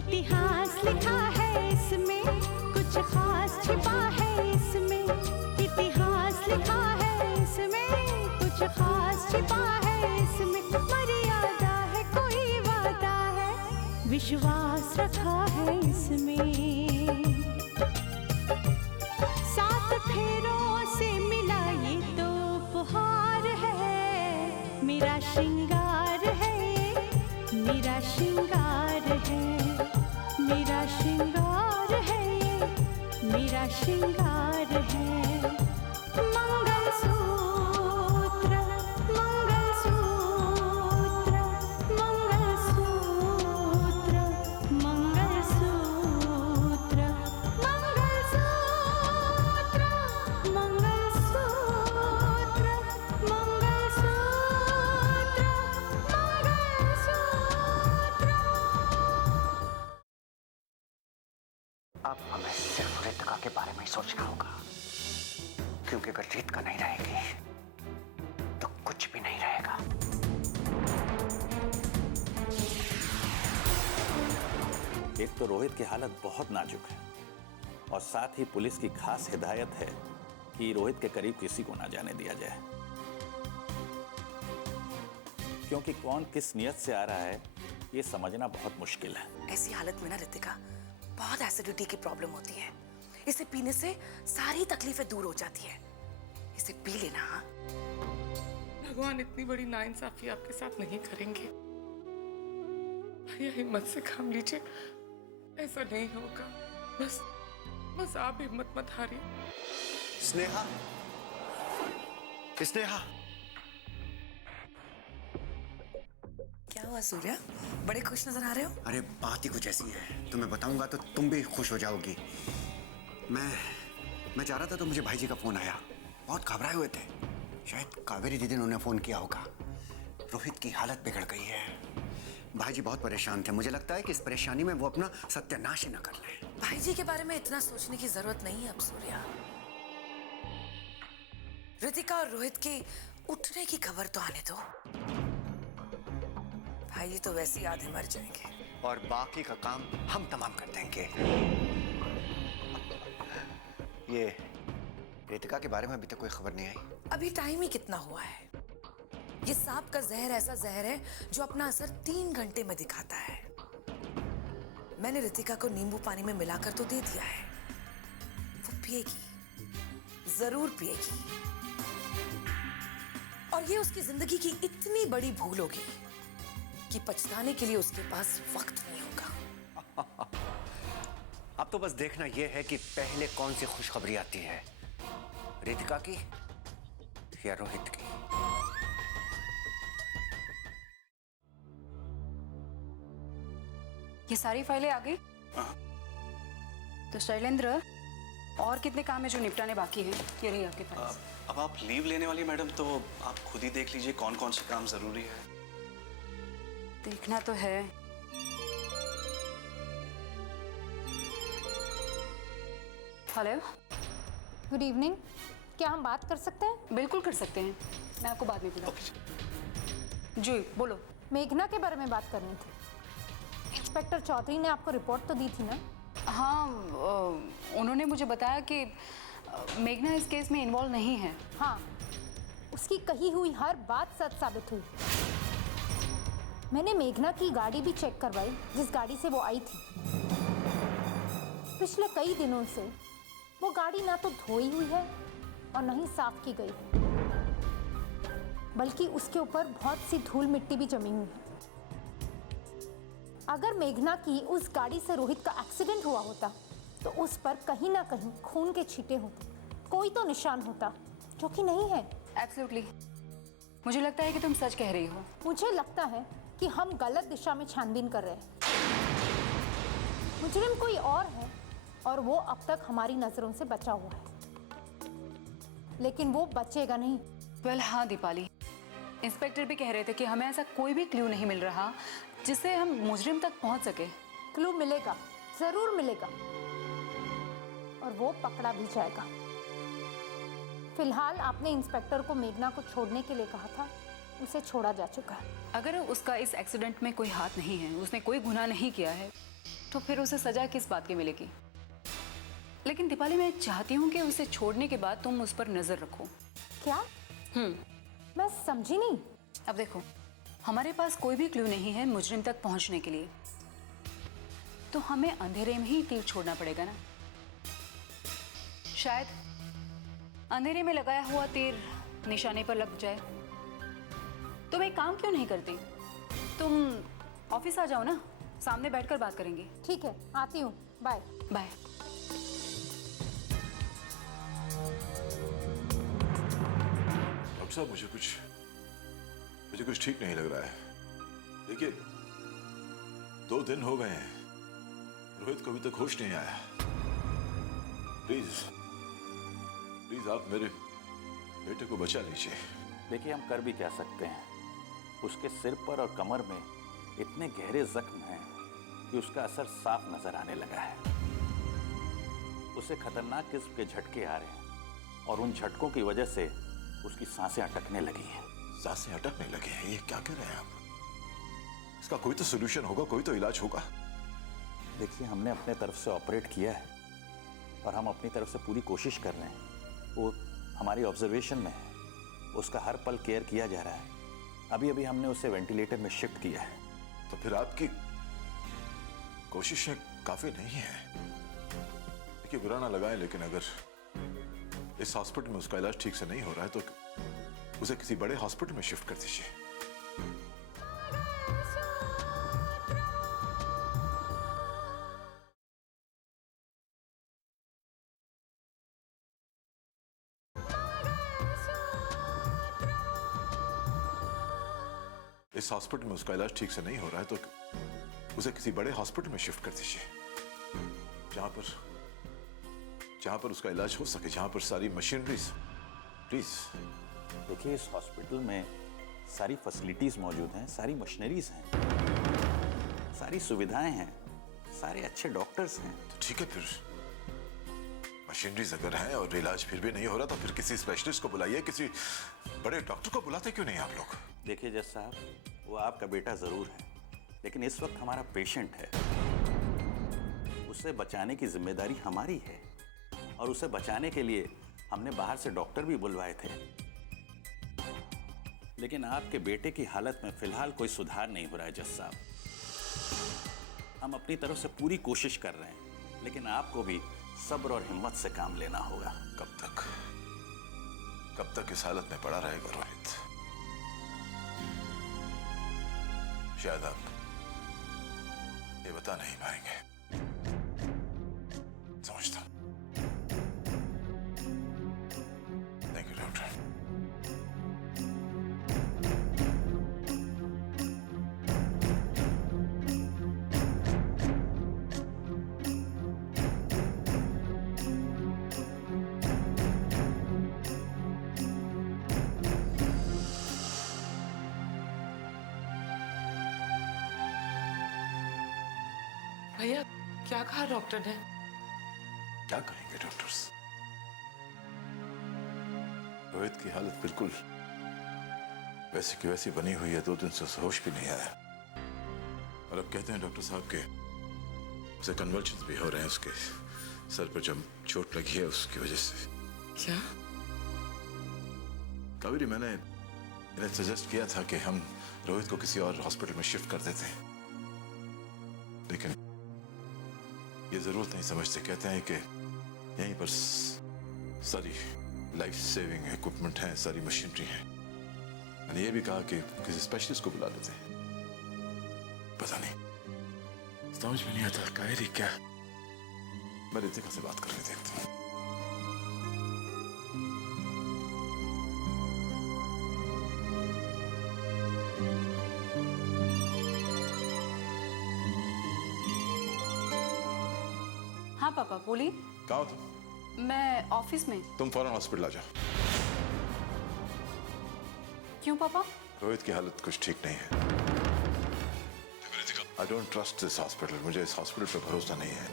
इतिहास लिखा है इसमें, कुछ खास छिपा है इसमें। इतिहास लिखा है इसमें, कुछ खास छिपा है इसमें। मर्यादा है कोई वादा है, विश्वास रखा है इसमें। सात फेरों से मिला ये तो उपहार है, मेरा श्रृंगार है, मेरा श्रृंगार है, मेरा श्रृंगार है, मेरा श्रृंगार है। मंगलसूत्र मंगलसूत्र मंगलसूत्र मंगलसूत्र मंगलसूत्र मंगलसूत्र अब हमें सिर्फ रितिका के बारे में ही सोचना होगा, क्योंकि अगर रितिका नहीं रहेगी तो कुछ भी नहीं रहेगा। एक तो रोहित की हालत बहुत नाजुक है और साथ ही पुलिस की खास हिदायत है कि रोहित के करीब किसी को ना जाने दिया जाए, क्योंकि कौन किस नियत से आ रहा है ये समझना बहुत मुश्किल है। ऐसी हालत में ना रितिका, बहुत एसिडिटी की प्रॉब्लम होती है। इसे पीने से सारी तकलीफें दूर हो जाती है। इसे पी लेना। हाँ, भगवान इतनी बड़ी नाइंसाफी आपके साथ नहीं करेंगे। भैया हिम्मत से काम लीजिए, ऐसा नहीं होगा। बस आप हिम्मत मत हारिए। स्नेहा, स्नेहा, क्या हुआ सूर्या, बड़े खुश नजर आ रहे हो? अरे बात ही कुछ ऐसी है, तुम्हें बताऊंगा तो तुम भी खुश हो जाओगी। मैं जा रहा था तो मुझे भाई जी का फोन आया। बहुत घबराए हुए थे, शायद कावेरी दीदी ने उन्हें फोन किया होगा। रोहित की हालत बिगड़ गई है। भाई जी बहुत परेशान थे। मुझे लगता है कि इस परेशानी में वो अपना सत्यानाश ही न कर ले। भाई जी के बारे में इतना सोचने की जरूरत नहीं है अब सूर्या। रितिका और रोहित के उठने की खबर तो आने दो। भाई जी तो वैसे ही आधे मर जाएंगे और बाकी का काम हम तमाम कर देंगे। ये रितिका के बारे में अभी तक कोई खबर नहीं आई। अभी टाइम ही कितना हुआ है। ये सांप का जहर ऐसा जहर है जो अपना असर 3 घंटे में दिखाता है। मैंने रितिका को नींबू पानी में मिलाकर तो दे दिया है, वो पिएगी, जरूर पिएगी। और ये उसकी जिंदगी की इतनी बड़ी भूल होगी कि पछताने के लिए उसके पास वक्त नहीं होगा। अब तो बस देखना यह है कि पहले कौन सी खुशखबरी आती है, रितिका की या रोहित की। ये सारी फाइलें आ गई? तो शैलेंद्र, और कितने काम है जो निपटाने बाकी हैं? ये रही आपके पास। अब आप लीव लेने वाली मैडम, तो आप खुद ही देख लीजिए कौन कौन से काम जरूरी है। देखना तो है। Hello, good evening. क्या हम बात कर सकते हैं? बिल्कुल कर सकते हैं, मैं आपको बाद में बुलाऊं। जी बोलो। मेघना के बारे में बात करनी थी। इंस्पेक्टर चौधरी ने आपको रिपोर्ट तो दी थी ना? हाँ, उन्होंने मुझे बताया कि मेघना इस केस में इन्वॉल्व नहीं है। हाँ, उसकी कही हुई हर बात सच साबित हुई। मैंने मेघना की गाड़ी भी चेक करवाई, जिस गाड़ी से वो आई थी। पिछले कई दिनों से वो गाड़ी ना तो धोई हुई है और न ही साफ की गई, बल्कि उसके ऊपर बहुत सी धूल मिट्टी भी जमी हुई है। अगर मेघना की उस गाड़ी से रोहित का एक्सीडेंट हुआ होता तो उस पर कहीं ना कहीं खून के छींटे होते, कोई तो निशान होता, जो कि नहीं है। एब्सोल्युटली। मुझे लगता है कि तुम सच कह रही हो। मुझे लगता है कि हम गलत दिशा में छानबीन कर रहे हैं। मुजरिम कोई और है और वो अब तक हमारी नजरों से बचा हुआ है, लेकिन वो बचेगा नहीं। वेल, हाँ दीपाली, इंस्पेक्टर भी कह रहे थे कि हमें ऐसा कोई भी क्लू नहीं मिल रहा जिससे हम मुजरिम तक पहुंच सके। क्लू मिलेगा, जरूर मिलेगा, और वो पकड़ा भी जाएगा। फिलहाल आपने इंस्पेक्टर को मेघना को छोड़ने के लिए कहा था, उसे छोड़ा जा चुका है। अगर उसका इस एक्सीडेंट में कोई हाथ नहीं है, उसने कोई गुनाह नहीं किया है, तो फिर उसे सजा किस बात की मिलेगी? लेकिन दीपाली, मैं चाहती हूँ कि उसे छोड़ने के बाद तुम उस पर नजर रखो। क्या? मैं समझी नहीं। अब देखो, हमारे पास कोई भी क्लू नहीं है मुजरिम तक पहुंचने के लिए, तो हमें अंधेरे में ही तीर छोड़ना पड़ेगा ना। शायद अंधेरे में लगाया हुआ तीर निशाने पर लग जाए। तुम एक काम क्यों नहीं करती, तुम ऑफिस आ जाओ ना, सामने बैठकर बात करेंगे। ठीक है, आती हूँ। Bye bye. डॉक्टर साहब, मुझे कुछ ठीक नहीं लग रहा है। देखिए, 2 दिन हो गए हैं, रोहित को अभी तक होश नहीं आया। प्लीज आप मेरे बेटे को बचा लीजिए। देखिए, हम कर भी क्या सकते हैं। उसके सिर पर और कमर में इतने गहरे जख्म हैं कि उसका असर साफ नजर आने लगा है। उसे खतरनाक किस्म के झटके आ रहे हैं और उन झटकों की वजह से उसकी सांसें अटकने लगी हैं। सांसें अटकने लगी हैं? ये क्या कह रहे हैं आप? इसका कोई तो सोल्यूशन होगा, कोई तो इलाज होगा। देखिए, हमने अपने तरफ से ऑपरेट किया है और हम अपनी तरफ से पूरी कोशिश कर रहे हैं। वो हमारी ऑब्जर्वेशन में है, उसका हर पल केयर किया जा रहा है। अभी हमने उसे वेंटिलेटर में शिफ्ट किया है। तो फिर आपकी कोशिशें काफी नहीं है। देखिए, बुरा ना लगाए, लेकिन अगर इस हॉस्पिटल में उसका इलाज ठीक से नहीं हो रहा है तो उसे किसी बड़े हॉस्पिटल में शिफ्ट कर दीजिए। इस हॉस्पिटल में उसका इलाज ठीक से नहीं हो रहा है तो उसे किसी बड़े हॉस्पिटल में शिफ्ट कर दीजिए, जहां पर उसका इलाज हो सके, जहां पर सारी मशीनरीज। प्लीज। देखिए, इस हॉस्पिटल में सारी फैसिलिटीज मौजूद हैं, सारी मशीनरीज हैं, सारी सुविधाएं हैं, सारे अच्छे डॉक्टर्स हैं। तो ठीक है, फिर मशीनरीज अगर हैं और इलाज फिर भी नहीं हो रहा तो फिर किसी स्पेशलिस्ट को बुलाइए, किसी बड़े डॉक्टर को बुलाते क्यों नहीं आप लोग? देखिए जज साहब, वो आपका बेटा जरूर है, लेकिन इस वक्त हमारा पेशेंट है। उसे बचाने की जिम्मेदारी हमारी है और उसे बचाने के लिए हमने बाहर से डॉक्टर भी बुलवाए थे। लेकिन आपके बेटे की हालत में फिलहाल कोई सुधार नहीं हो रहा है जज साहब। हम अपनी तरफ से पूरी कोशिश कर रहे हैं, लेकिन आपको भी सब्र और हिम्मत से काम लेना होगा। कब तक इस हालत में पड़ा रहेगा रोहित? शायद आप ये बता नहीं पाएंगे। समझता हूं। Thank you doctor. भैया, क्या कहा डॉक्टर ने? क्या करेंगे डॉक्टर्स? रोहित की हालत बिल्कुल वैसी की वैसी बनी हुई है। 2 दिन से उसे होश भी नहीं आया और अब कहते हैं डॉक्टर साहब के उसे कन्वल्शंस भी हो रहे हैं। उसके सर पर जब चोट लगी है उसकी वजह से। क्या? कावेरी, मैंने इन्हें सजेस्ट किया था कि हम रोहित को किसी और हॉस्पिटल में शिफ्ट कर देते हैं, लेकिन ये जरूरत नहीं समझते। कहते हैं कि यहीं पर सारी लाइफ सेविंग इक्विपमेंट है, सारी मशीनरी है। मैंने ये भी कहा कि किसी स्पेशलिस्ट को बुला लेते हैं। पता नहीं, समझ में नहीं आता कावेरी क्या। मैं रितिका से बात करके देखता हूँ। हाँ पापा, बोलिए। कहाँ हो तुम? मैं ऑफिस में। तुम फौरन हॉस्पिटल आ जाओ। क्यों पापा? रोहित की हालत कुछ ठीक नहीं है। I don't trust this hospital. मुझे इस हॉस्पिटल पे भरोसा नहीं है।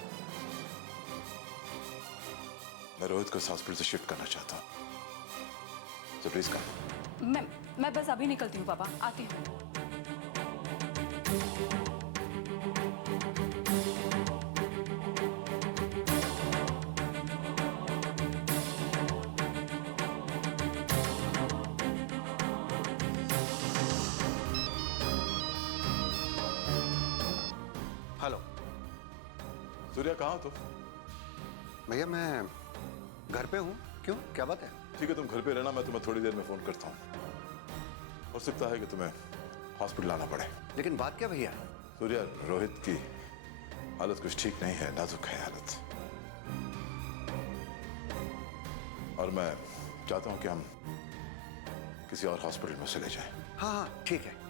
मैं रोहित को इस हॉस्पिटल से शिफ्ट करना चाहता हूँ, तो प्लीज कम। मैं बस अभी निकलती हूँ पापा, आती हूँ। सूर्या कहाँ हो तुम? भैया मैं घर पे हूँ। क्यों, क्या बात है? ठीक है, तुम घर पे रहना, मैं तुम्हें थोड़ी देर में फोन करता हूँ। हो सकता है कि तुम्हें हॉस्पिटल आना पड़े। लेकिन बात क्या भैया? सूर्या, रोहित की हालत कुछ ठीक नहीं है, नाजुक है हालत। और मैं चाहता हूं कि हम किसी और हॉस्पिटल में चले जाएं। हाँ हाँ ठीक है।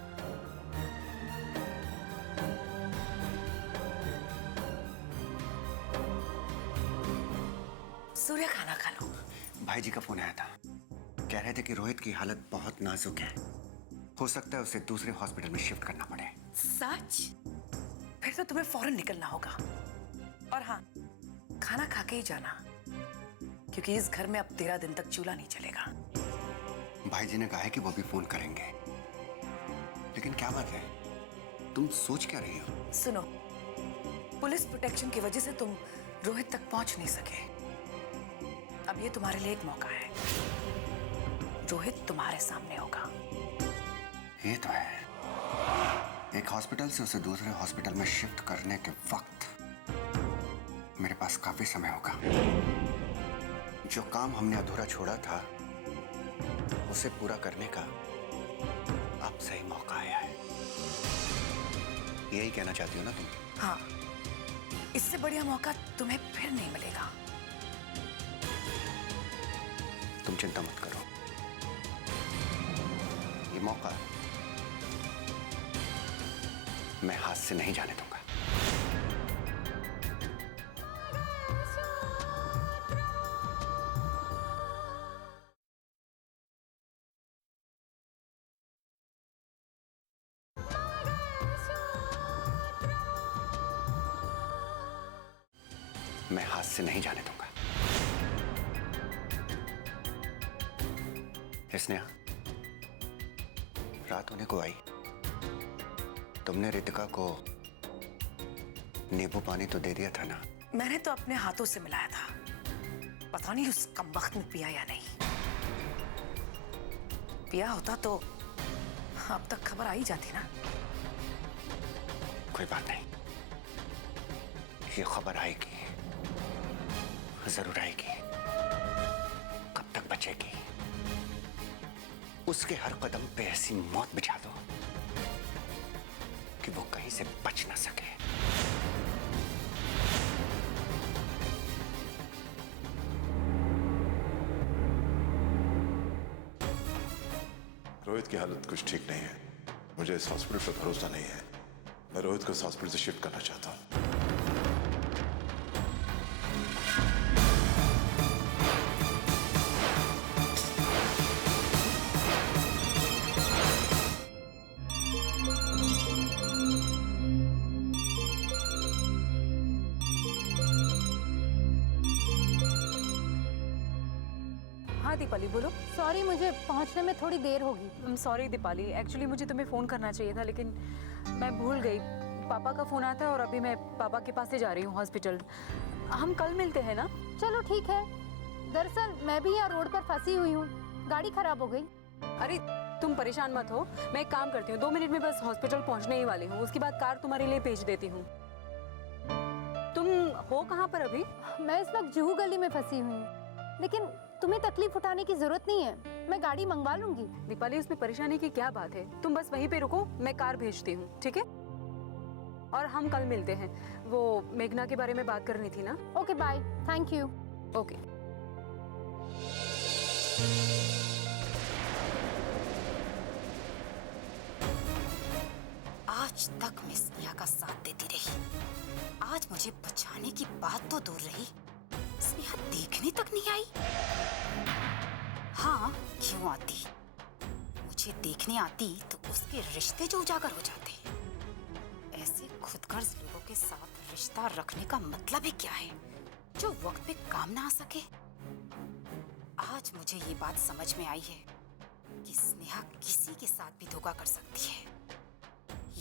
सूर्या खाना खा लो। भाई जी का फोन आया था, कह रहे थे कि रोहित की हालत बहुत नाजुक है, हो सकता है उसे दूसरे हॉस्पिटल में शिफ्ट करना पड़े। सच? फिर तो तुम्हें फौरन निकलना होगा। और हाँ, खाना खा के ही जाना, क्योंकि इस घर में अब 13 दिन तक चूल्हा नहीं चलेगा। भाई जी ने कहा है कि वो भी फोन करेंगे। लेकिन क्या बात है, तुम सोच क्या रही हो? सुनो, पुलिस प्रोटेक्शन की वजह से तुम रोहित तक पहुंच नहीं सके। अब ये तुम्हारे लिए एक मौका है। रोहित तुम्हारे सामने होगा। ये तो है, एक हॉस्पिटल से उसे दूसरे हॉस्पिटल में शिफ्ट करने के वक्त मेरे पास काफी समय होगा। जो काम हमने अधूरा छोड़ा था उसे पूरा करने का अब सही मौका आया है। यही कहना चाहती हो ना तुम? हाँ, इससे बढ़िया मौका तुम्हें फिर नहीं मिलेगा। तुम चिंता मत करो, ये मौका मैं हाथ से नहीं जाने दूंगा। मैं हाथ से नहीं जाने दूंगा। स्नेहा, रात होने को आई, तुमने रितिका को नींबू पानी तो दे दिया था ना? मैंने तो अपने हाथों से मिलाया था, पता नहीं उस कमबख्त ने पिया या नहीं। पिया होता तो अब तक खबर आ ही जाती ना। कोई बात नहीं, ये खबर आएगी, जरूर आएगी। कब तक बचेगी? उसके हर कदम पे ऐसी मौत बिछा दो कि वो कहीं से बच ना सके। रोहित की हालत कुछ ठीक नहीं है। मुझे इस हॉस्पिटल पर भरोसा नहीं है। मैं रोहित को इस हॉस्पिटल से शिफ्ट करना चाहता हूँ। हाँ दीपाली बोलो। सॉरी, मुझे पहुंचने में थोड़ी देर होगी। सॉरी दीपाली, एक्चुअली मुझे तुम्हें फ़ोन करना चाहिए था लेकिन मैं भूल गई। पापा का फ़ोन आता है और अभी मैं पापा के पास से जा रही हूँ हॉस्पिटल। हम कल मिलते हैं ना? चलो ठीक है। दरअसल मैं भी यहाँ रोड पर फंसी हुई हूँ, गाड़ी खराब हो गई। अरे तुम परेशान मत हो, मैं एक काम करती हूँ, 2 मिनट में बस हॉस्पिटल पहुँचने ही वाली हूँ। उसके बाद कार तुम्हारे लिए भेज देती हूँ। तुम हो कहाँ पर अभी? मैं इस वक्त जुहू गली में फंसी हुई हूँ, लेकिन तुम्हें तकलीफ उठाने की जरूरत नहीं है, मैं गाड़ी मंगवा लूंगी। दीपाली, उसमें परेशानी की क्या बात है? तुम बस वहीं पे रुको, मैं कार भेजती हूँ, ठीक है? और हम कल मिलते हैं। वो मेघना के बारे में बात करनी थी ना? Okay bye, thank you. Okay. आज तक मैं स्नेहा का साथ देती रही, आज मुझे बचाने की बात तो दूर रही, स्नेहा देखने तक नहीं आई। हाँ, क्यों आती? मुझे देखने आती तो उसके रिश्ते जो उजागर हो जाते। ऐसे खुदगर्ज लोगों के साथ रिश्ता रखने का मतलब ही क्या है, जो वक्त पे काम ना आ सके? आज मुझे ये बात समझ में आई है कि स्नेहा किसी के साथ भी धोखा कर सकती है।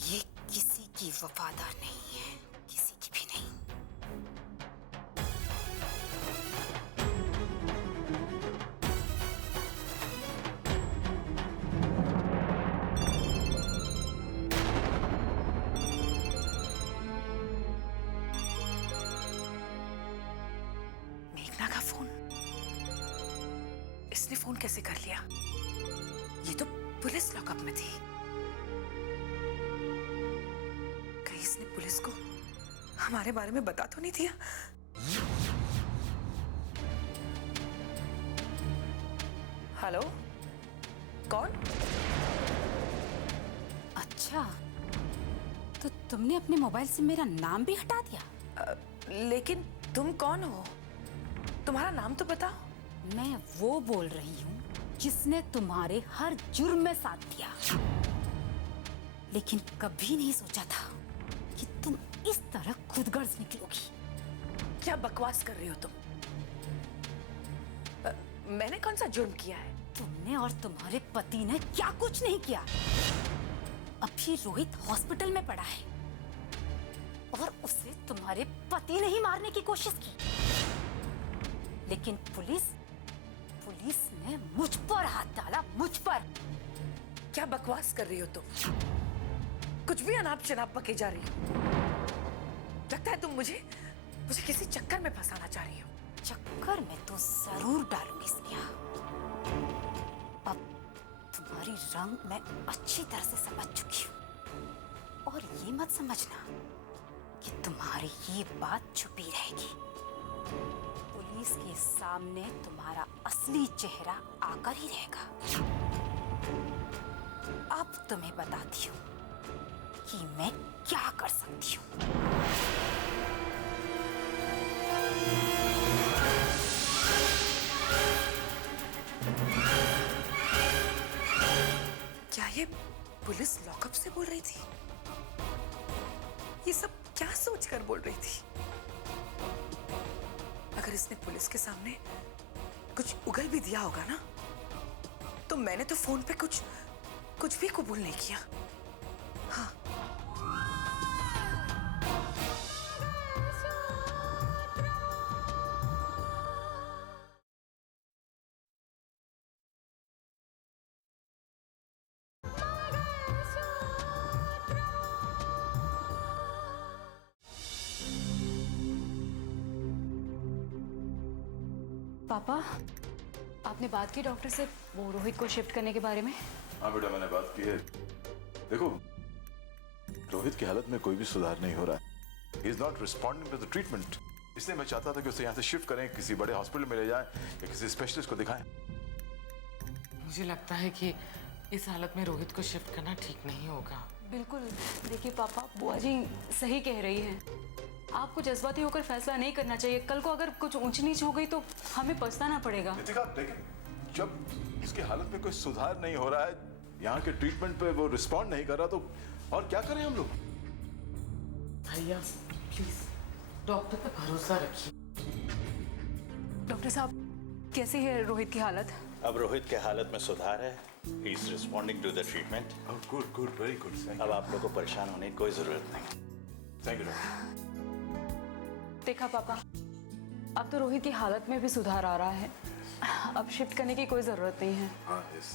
ये किसी की वफादार नहीं है, किसी की भी नहीं। फोन कैसे कर लिया? ये तो पुलिस लॉकअप में थी। कहीं इसने पुलिस को हमारे बारे में बता तो नहीं दिया? हेलो, कौन? अच्छा, तो तुमने अपने मोबाइल से मेरा नाम भी हटा दिया? लेकिन तुम कौन हो? तुम्हारा नाम तो बताओ। मैं वो बोल रही हूँ जिसने तुम्हारे हर जुर्म में साथ दिया, लेकिन कभी नहीं सोचा था कि तुम इस तरह खुदगर्ज निकलोगी। क्या बकवास कर रही हो तुम? मैंने कौन सा जुर्म किया है? तुमने और तुम्हारे पति ने क्या कुछ नहीं किया। अभी रोहित हॉस्पिटल में पड़ा है और उसे तुम्हारे पति ने ही मारने की कोशिश की, लेकिन पुलिस ने मुझ पर हाथ डाला, मुझ पर। क्या बकवास कर रही हो तुम? कुछ भी अनाप शनाप पके जा रही हो। लगता है तुम मुझे किसी चक्कर में फंसाना चाह रही हो। चक्कर में तो जरूर डालूंगी स्नेहा। अब तुम्हारी रंग मैं अच्छी तरह से समझ चुकी हूँ, और ये मत समझना कि तुम्हारी ये बात छुपी रहेगी। पुलिस के सामने तुम्हारा असली चेहरा आकर ही रहेगा। अब तुम्हें बताती हूँ कि मैं क्या कर सकती हूँ। क्या ये पुलिस लॉकअप से बोल रही थी? ये सब क्या सोचकर बोल रही थी? अगर इसने पुलिस के सामने कुछ उगल भी दिया होगा ना, तो मैंने तो फोन पे कुछ भी कबूल नहीं किया। हाँ, पापा, आपने बात की डॉक्टर से वो रोहित को शिफ्ट करने के बारे में? हाँ बेटा, मैंने बात की है। देखो, रोहित की हालत में कोई भी सुधार नहीं हो रहा है। He is not responding to the treatment। इसलिए मैं चाहता था कि उसे यहाँ से शिफ्ट करें, किसी बड़े हॉस्पिटल में ले जाएं या किसी स्पेशलिस्ट को दिखाएं। मुझे लगता है कि इस हालत में रोहित को शिफ्ट करना ठीक नहीं होगा। बिल्कुल। देखिए पापा, बुआ जी सही कह रही हैं। आपको जज्बाती होकर फैसला नहीं करना चाहिए। कल को अगर कुछ ऊंच नीच हो गई तो हमें पछताना पड़ेगा। रितिका, देखिए, जब इसकी हालत में कोई सुधार नहीं हो रहा है, यहाँ के ट्रीटमेंट पे वो रिस्पॉन्ड नहीं कर रहा, तो और क्या करें हम लोग? भैया प्लीज डॉक्टर पे भरोसा रखिए। डॉक्टर साहब, कैसी है रोहित की हालत? अब रोहित के हालत में सुधार है। He is responding to the treatment. Good good, very good. अब आप लोग को परेशान होने की कोई जरूरत नहीं। Thank you doctor. देखा पापा, अब तो रोहित की हालत में भी सुधार आ रहा है। अब शिफ्ट करने की कोई जरूरत नहीं है। हाँ, यस।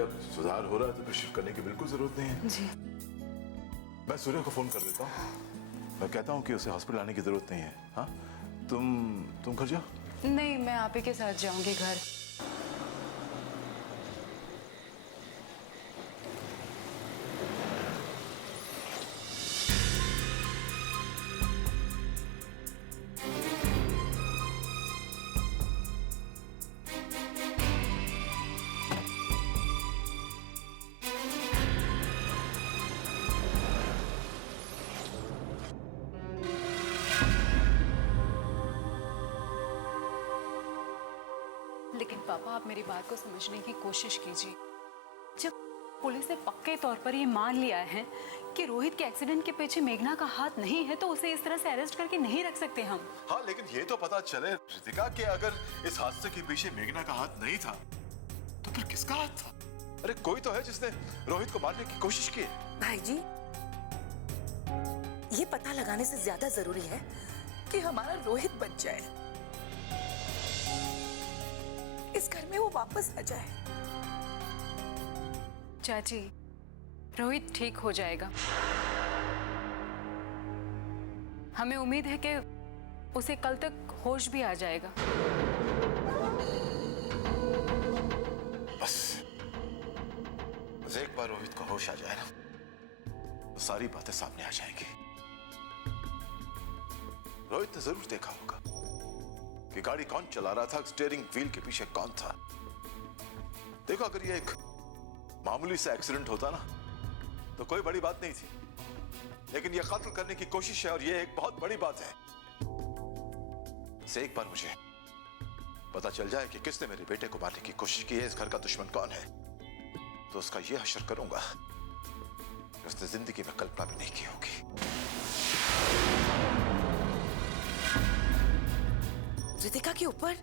अब सुधार हो रहा है तो फिर शिफ्ट करने की बिल्कुल जरूरत नहीं है। जी। मैं सूर्य को फोन कर देता हूँ। मैं कहता हूँ कि उसे हॉस्पिटल आने की जरूरत नहीं है। हाँ, तुम घर जाओ। नहीं, मैं आप ही के साथ जाऊंगी घर। लेकिन पापा, आप मेरी बात को समझने की कोशिश कीजिए। जब पुलिस ने पक्के तौर पर ये मान लिया है कि रोहित के एक्सीडेंट के पीछे मेघना का हाथ नहीं है, तो उसे इस तरह से अरेस्ट करके नहीं रख सकते हम। हाँ, लेकिन ये तो पता चले रितिका कि अगर इस हादसे के पीछे मेघना का हाथ नहीं था तो फिर किसका हाथ था? अरे कोई तो है जिसने रोहित को मारने की कोशिश की। भाई जी, ये पता लगाने से ज्यादा जरूरी है कि हमारा रोहित बच जाए, इस घर में वो वापस आ जाए। चाची, रोहित ठीक हो जाएगा। हमें उम्मीद है कि उसे कल तक होश भी आ जाएगा। बस एक बार रोहित को होश आ जाए ना तो सारी बातें सामने आ जाएंगी। रोहित ने जरूर देखा होगा कि गाड़ी कौन चला रहा था, स्टीयरिंग व्हील के पीछे कौन था। देखो, अगर ये एक मामूली सा एक्सीडेंट होता ना तो कोई बड़ी बात नहीं थी, लेकिन ये कत्ल करने की कोशिश है और ये एक बहुत बड़ी बात है। से एक बार मुझे पता चल जाए कि किसने मेरे बेटे को मारने की कोशिश की है, इस घर का दुश्मन कौन है, तो उसका ये हश्र करूंगा कि उसने जिंदगी में कल्पना भी नहीं की होगी। रितिका के ऊपर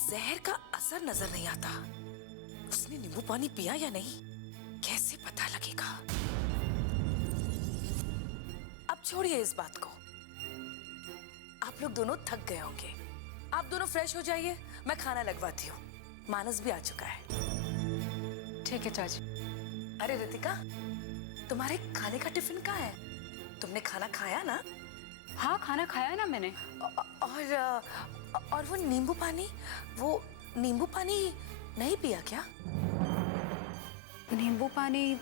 जहर का असर नजर नहीं आता। उसने नींबू पानी पिया या नहीं, कैसे पता लगेगा? अब छोड़िए इस बात को। आप लोग दोनों थक गए होंगे, आप दोनों फ्रेश हो जाइए, मैं खाना लगवाती हूँ। मानस भी आ चुका है। ठीक है चाची। अरे रितिका, तुम्हारे खाने का टिफिन कहाँ है? तुमने खाना खाया ना? हाँ, खाना खाया ना मैंने। और वो नींबू पानी नहीं पिया क्या? नींबू पानी